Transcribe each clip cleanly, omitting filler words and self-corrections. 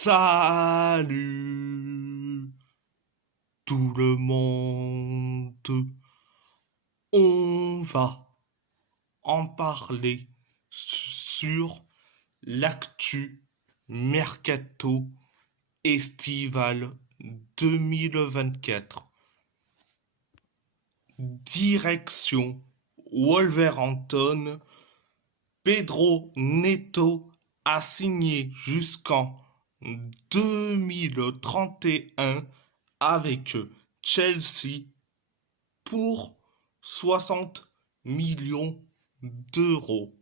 Salut tout le monde, on va en parler sur l'actu mercato estival 2024. Direction Wolverhampton, Pedro Neto a signé jusqu'en 2031 avec Chelsea pour 60 millions d'euros.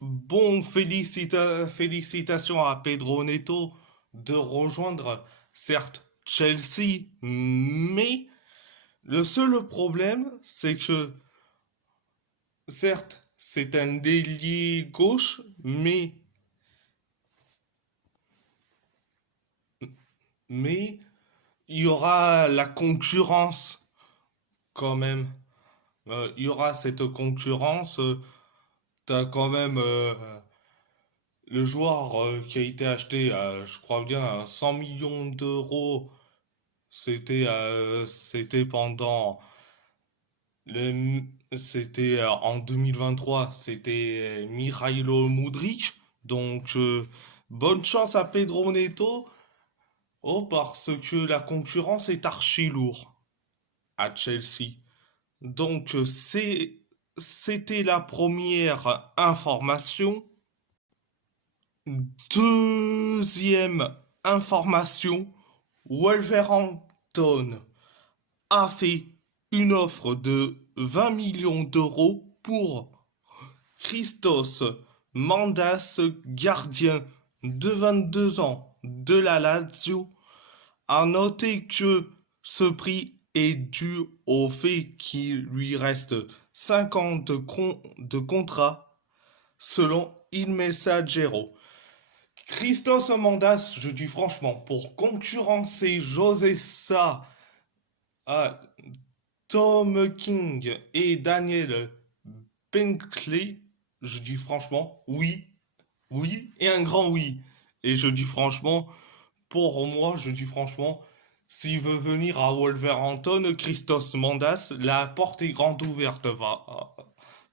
Bon, félicitations à Pedro Neto de rejoindre, certes, Chelsea, mais le seul problème, c'est que, certes, c'est un ailier gauche, mais il y aura la concurrence quand même. Il y aura cette concurrence. T'as quand même le joueur qui a été acheté, je crois bien, à 100 millions d'euros. C'était pendant le, c'était en 2023. C'était Mikhailo Mudryk. Donc, bonne chance à Pedro Neto. Oh, parce que la concurrence est archi lourde à Chelsea. Donc, c'était la première information. Deuxième information, Wolverhampton a fait une offre de 20 millions d'euros pour Christos Mandas, gardien de 22 ans de la Lazio. À noter que ce prix est dû au fait qu'il lui reste 5 ans de contrat selon Il Messaggero. Christos Mandas, je dis franchement, pour concurrencer José Sa, Tom King et Daniel Benkley, je dis franchement, oui, oui, et un grand oui. Et je dis franchement, pour moi, je dis franchement, s'il veut venir à Wolverhampton, Christos Mandas, la porte est grande ouverte.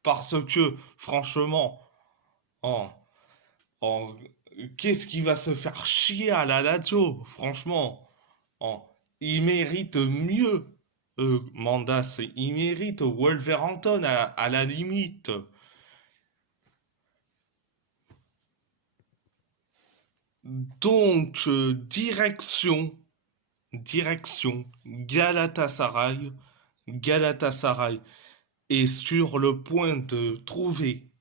Parce que, franchement, oh, oh, qu'est-ce qui va se faire chier à la Lazio, franchement. Oh, il mérite mieux, Mandas. Il mérite Wolverhampton à la limite. Donc, direction Galatasaray. Galatasaray est sur le point de trouver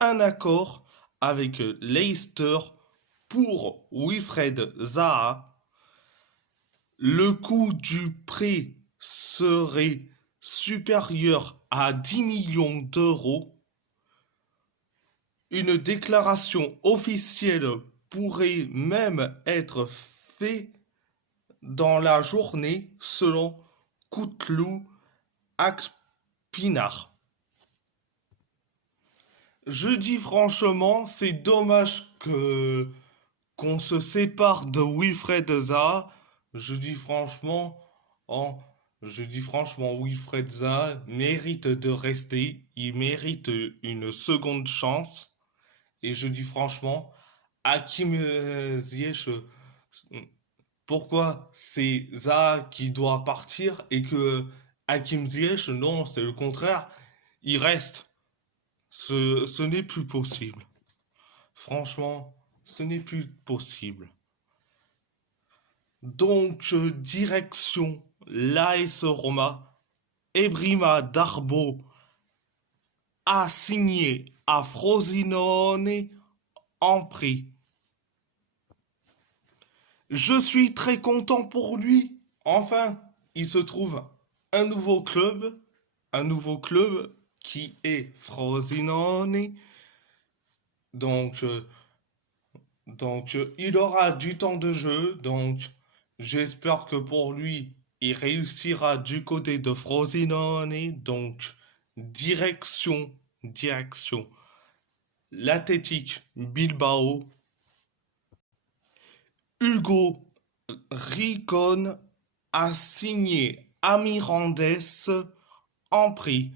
un accord avec Leicester pour Wilfred Zaha. Le coût du prêt serait supérieur à 10 millions d'euros. Une déclaration officielle pourrait même être faite dans la journée selon Kutlu Akpinar. Je dis franchement, c'est dommage que qu'on se sépare de Wilfred Zaha. Je dis franchement, oh, je dis franchement, Wilfred Zaha mérite de rester. Il mérite une seconde chance. Et je dis franchement, Hakim Ziyech, pourquoi c'est Zaha qui doit partir et que Hakim Ziyech, non, c'est le contraire, il reste. Ce n'est plus possible. Franchement, ce n'est plus possible. Donc, direction l'AS Roma, Ebrima Darbo a signé à Frosinone en prix. Je suis très content pour lui. Enfin, il se trouve un nouveau club qui est Frosinone. Donc, il aura du temps de jeu. Donc, j'espère que pour lui, il réussira du côté de Frosinone. Donc, direction l'Athletic Bilbao. Hugo Ricon a signé à Mirandés en prix.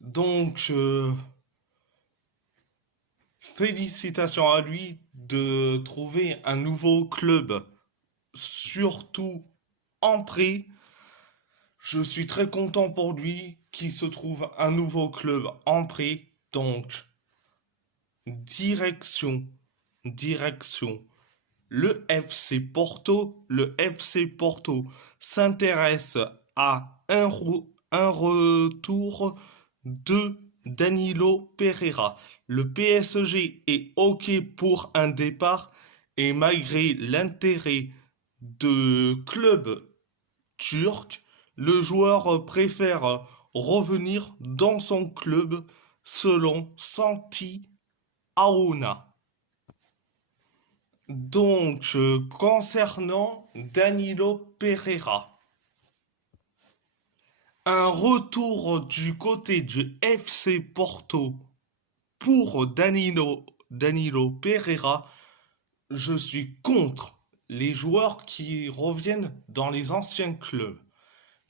Donc, félicitations à lui de trouver un nouveau club, surtout en prix. Je suis très content pour lui qu'il se trouve un nouveau club en prix. Donc, direction, direction. Le FC Porto s'intéresse à un retour de Danilo Pereira. Le PSG est OK pour un départ et malgré l'intérêt de clubs turcs, le joueur préfère revenir dans son club selon Santi Aouna. Donc, concernant Danilo Pereira, un retour du côté du FC Porto pour Danilo Pereira, je suis contre les joueurs qui reviennent dans les anciens clubs.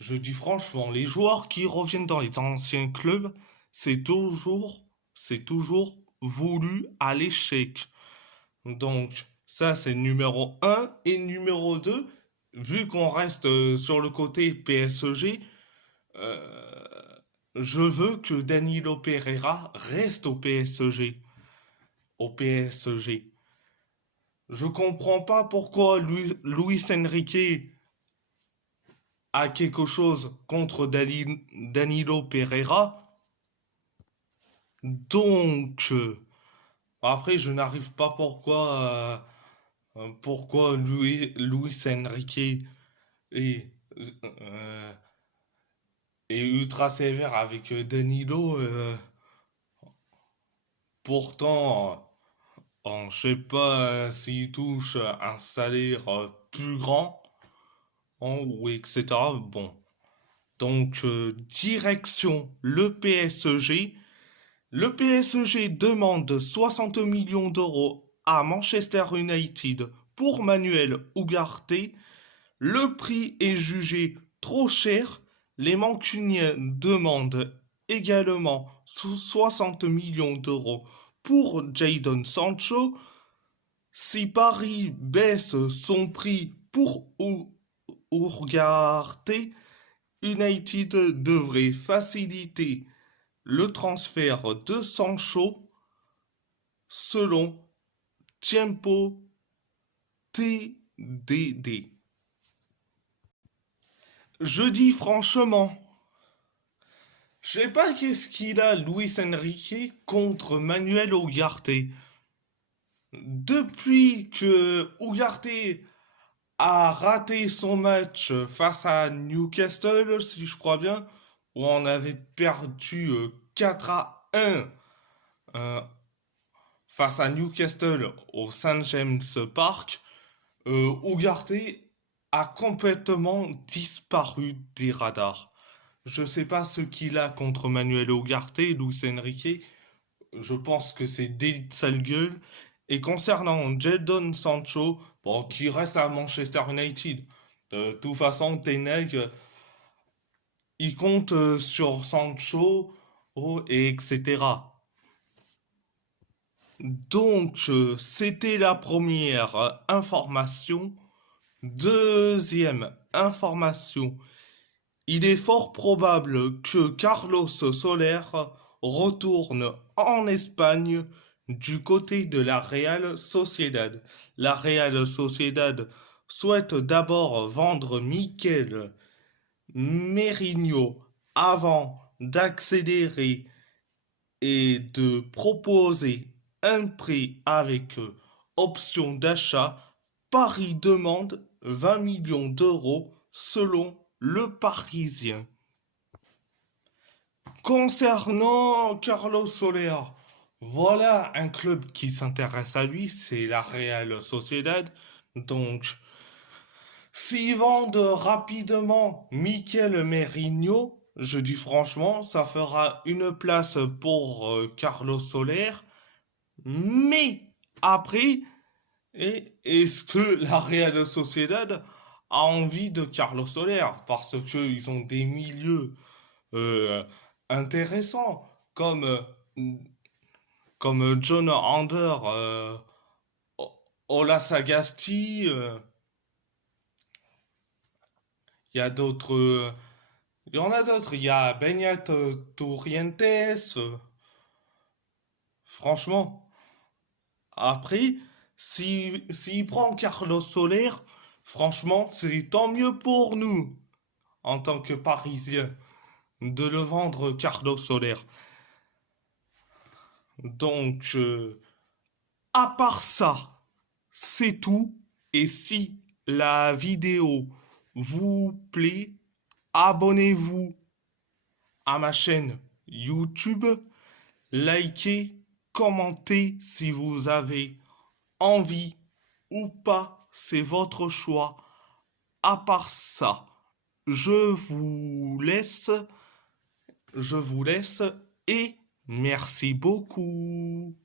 Je dis franchement, les joueurs qui reviennent dans les anciens clubs, c'est toujours, c'est toujours voulu à l'échec. Donc, ça, c'est numéro un. Et numéro 2, vu qu'on reste sur le côté PSG, euh, je veux que Danilo Pereira reste au PSG. Au PSG. Je comprends pas pourquoi Luis Enrique a quelque chose contre Danilo Pereira. Donc, après, je n'arrive pas pourquoi Luis Enrique est, euh, est ultra sévère avec Danilo. Pourtant, je sais pas s'il touche un salaire plus grand, hein, ou etc. Bon, donc direction le PSG. Le PSG demande 60 millions d'euros à Manchester United pour Manuel Ugarte. Le prix est jugé trop cher. Les Mancuniens demandent également 60 millions d'euros pour Jadon Sancho. Si Paris baisse son prix pour Ugarte, United devrait faciliter le transfert de Sancho selon Tiempo TDD. Je dis franchement, je sais pas qu'est-ce qu'il a Luis Enrique contre Manuel Ugarte. Depuis que Ugarte a raté son match face à Newcastle, si je crois bien, où on avait perdu 4-1 euh, face à Newcastle au St. James Park, Ugarte a complètement disparu des radars. Je sais pas ce qu'il a contre Manuel Ugarte, Luis Enrique. Je pense que c'est des sales gueules. Et concernant Jadon Sancho, bon, qui reste à Manchester United. De toute façon, Tenag, il compte sur Sancho, oh, et etc. Donc, c'était la première information. Deuxième information. Il est fort probable que Carlos Soler retourne en Espagne du côté de la Real Sociedad. La Real Sociedad souhaite d'abord vendre Mikel Merino avant d'accélérer et de proposer un prix avec option d'achat. Paris demande 20 millions d'euros selon le Parisien. Concernant Carlos Soler, voilà un club qui s'intéresse à lui, c'est la Real Sociedad. Donc, s'ils vendent rapidement Mikel Merino, je dis franchement, ça fera une place pour Carlos Soler. Mais après, Et est-ce que la Real Sociedad a envie de Carlos Soler? Parce qu'ils ont des milieux euh, intéressants, comme John Under, Ola Sagasti. Il y a d'autres. Il y en a d'autres. Il y a Beñat Torrientes. Franchement. Après, s'il prend Carlos Soler, franchement, c'est tant mieux pour nous, en tant que Parisiens, de le vendre Carlos Soler. Donc, à part ça, c'est tout. Et si la vidéo vous plaît, abonnez-vous à ma chaîne YouTube, likez, commentez si vous avez envie ou pas, c'est votre choix. À part ça, je vous laisse, je vous laisse et merci beaucoup.